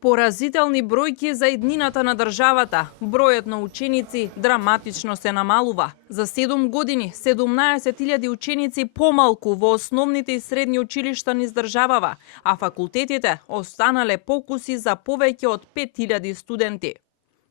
Поразителни бројки за иднината на државата. Бројот на ученици драматично се намалува. За 7 години 17.000 ученици помалку во основните и средни училишта низ државава, а факултетите останале покуси за повеќе од 5.000 студенти.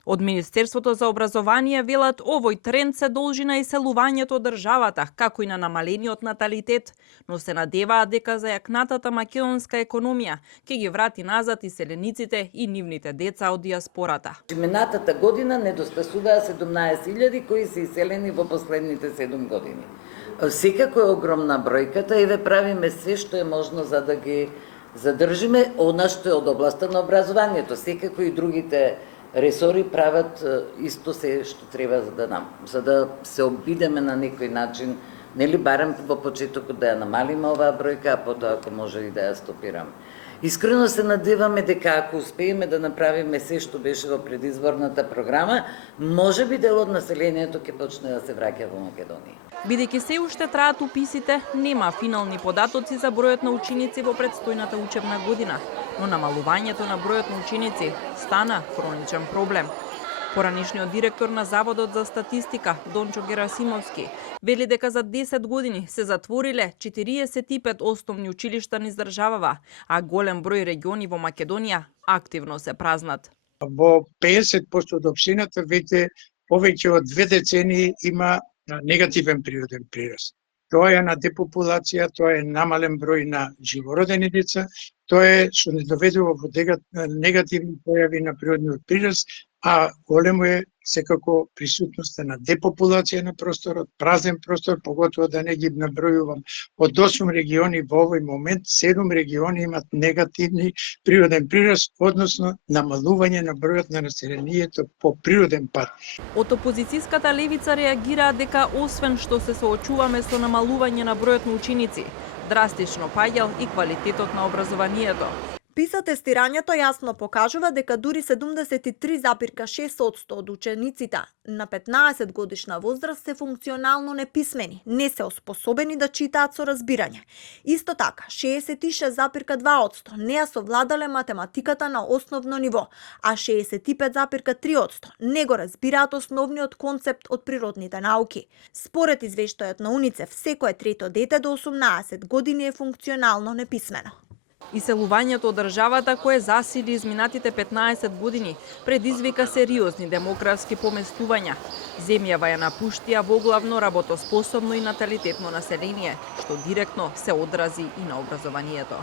Од Министерството за образование велат овој тренд се должи на иселувањето од државата, како и на намалениот наталитет, но се надеваат дека за јакнатата македонска економија ќе ги врати назад иселениците и нивните деца од диаспората. Минатата година недостасуваа 17.000 кои се иселени во последните 7 години. Секако е огромна бројката и ве правиме се што е можно за да ги задржиме, она што е од областа на образованието. Секако и другите ресори прават исто се што треба за да се обидеме на некој начин, нели барем во почетокот да ја намалиме оваа бројка, а потоа ако може и да ја стопираме. Искрено се надеваме дека ако успееме да направиме се што беше во предизборната програма, можеби дел од населението ќе почне да се враќа во Македонија. Бидејќи се уште траат уписите, нема финални податоци за бројот на ученици во претстојната учебна година, но намалувањето на бројот на ученици стана хроничен проблем. Поранишниот директор на Заводот за статистика, Дончо Герасимовски, вели дека за 10 години се затвориле 45 основни училишта низ државава, а голем број региони во Македонија активно се празнат. Во 50% од општината веќе повеќе од 2 децении има негативен природен прираст. Тоа е на депопулација, тоа е намален број на живородени деца, тоа е што не доведува во негативни појави на природниот прираст, а големо е секако присутноста на депопулација на просторот, празен простор, поготово да не ги набројувам. Од 8 региони во овој момент, 7 региони имат негативни природен прираст, односно намалување на бројот на населението по природен пат. Од опозицијската левица реагираат дека освен што се соочуваме со намалување на бројот на ученици, драстично паѓал и квалитетот на образованието. PISA тестирањето јасно покажува дека дури 73,6% од учениците на 15 годишна возраст се функционално неписмени, не се оспособени да читаат со разбирање. Исто така, 66,2% не ја совладале математиката на основно ниво, а 65,3% не го разбираат основниот концепт од природните науки. Според извештајот на УНИЦЕФ, секое трето дете до 18 години е функционално неписмено. Иселувањето од државата кое засили изминатите 15 години предизвика сериозни демографски поместувања. Земјава ја напуштија воглавно работоспособно и наталитетно население, што директно се одрази и на образованието.